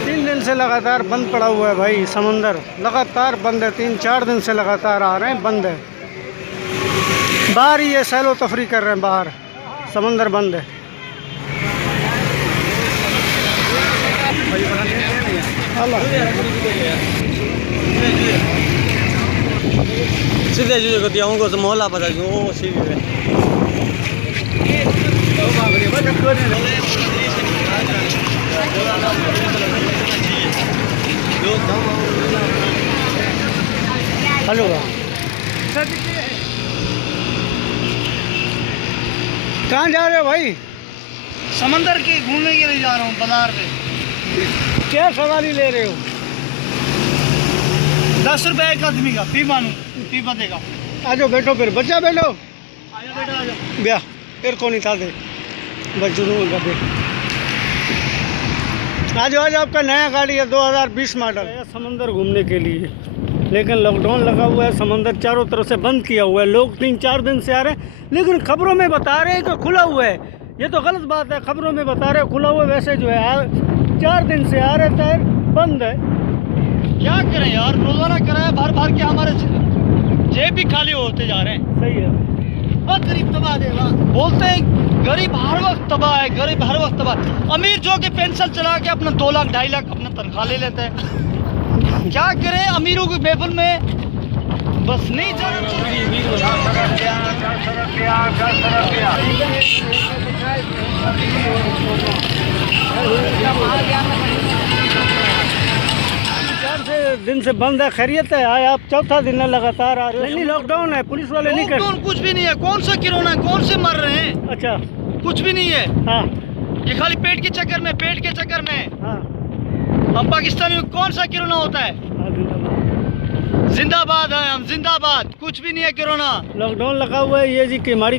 3 दिन से लगातार बंद पड़ा हुआ है भाई। समंदर लगातार बंद है, 3-4 दिन से लगातार आ रहे हैं, बंद है। बाहर ही ये सैलो तफरी कर रहे हैं, बाहर समंदर बंद है। सीधे जुए को दिया उनको मोहल्ला पता वो सीधे हेलो, कहाँ जा रहे हो भाई? समंदर के घूमने के लिए जा रहा हूँ बाजार पे। क्या सवारी ले रहे हो? 10 रुपए एक आदमी का पीपा देगा। आ जाओ, बैठो, फिर बच्चा बैठो। आजा बेटा आजा। ब्याह फिर कौन था दे बच्चों का दे। आज आपका नया गाड़ी है 2020 मॉडल है समंदर घूमने के लिए, लेकिन लॉकडाउन लगा हुआ है। समंदर चारों तरफ से बंद किया हुआ है। लोग 3-4 दिन से आ रहे हैं, लेकिन खबरों में बता रहे हैं कि खुला हुआ है। ये तो गलत बात है। खबरों में बता रहे हैं खुला हुआ है, वैसे जो है 4 दिन से आ रहा है बंद है। क्या करें यार, रोजाना किराया भर के हमारे जेब भी खाली होते जा रहे हैं। सही है। बहुत गरीब तबाह देगा। बोलते हैं गरीब हर वक्त तबाह है, गरीब हर वक्त तबाह। अमीर जो कि पेंशन चला के अपना 2 लाख 2.5 लाख अपना तनख्वाह ले लेते हैं। क्या करें, अमीरों की महफिल में बस नहीं दिन से बंद है। खैरियत है? आए आप 4था दिन है लगातार आ रहे हो। नहीं, लॉकडाउन है, पुलिस वाले नहीं कर। लॉकडाउन कुछ भी नहीं है। कौन सा कोरोना है, कौन से मर रहे हैं? अच्छा, कुछ भी नहीं है। हाँ ये खाली पेट के चक्कर में हाँ हम पाकिस्तानी में कौन सा कोरोना होता है? हाँ, जिंदाबाद है हम, जिंदाबाद। कुछ भी नहीं है कोरोना। लॉकडाउन लगा हुआ है ये जी, बीमारी